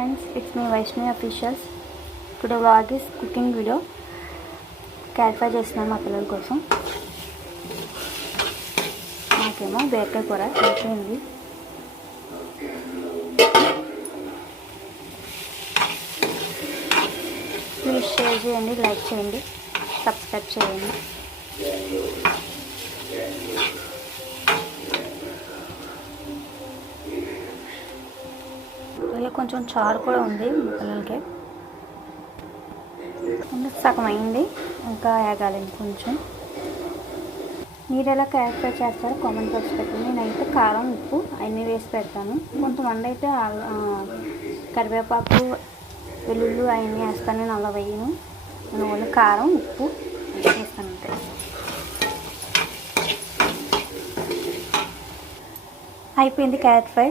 Friends, it's me Vaishnavi Officials. Today vlog is cooking video. Carrot fry చేస్తున్నాను మా పిల్లల కోసం. నాకేమో బీరకాయ కూర అయిపోయింది. ప్లీజ్ షేర్ చేయండి, లైక్ చేయండి, సబ్స్క్రైబ్ చేయండి. ఇలా కొంచెం చారు కూడా ఉంది పిల్లలకి. సగం అయింది, ఇంకా వేగాలి కొంచెం. మీరు ఎలా క్యారెట్ ఫ్రై చేస్తారో కామెంట్ బాక్స్ పెట్టండి. నేనైతే కారం ఉప్పు అన్నీ వేసి పెడతాను. కొంతమంది అయితే కరివేపాకు వెల్లుల్లి అవన్నీ వేస్తాను. నేను అలా వేయను. నేను ఓన్లీ కారం ఉప్పు వేస్తాను అంతే. అయిపోయింది క్యారెట్ ఫ్రై.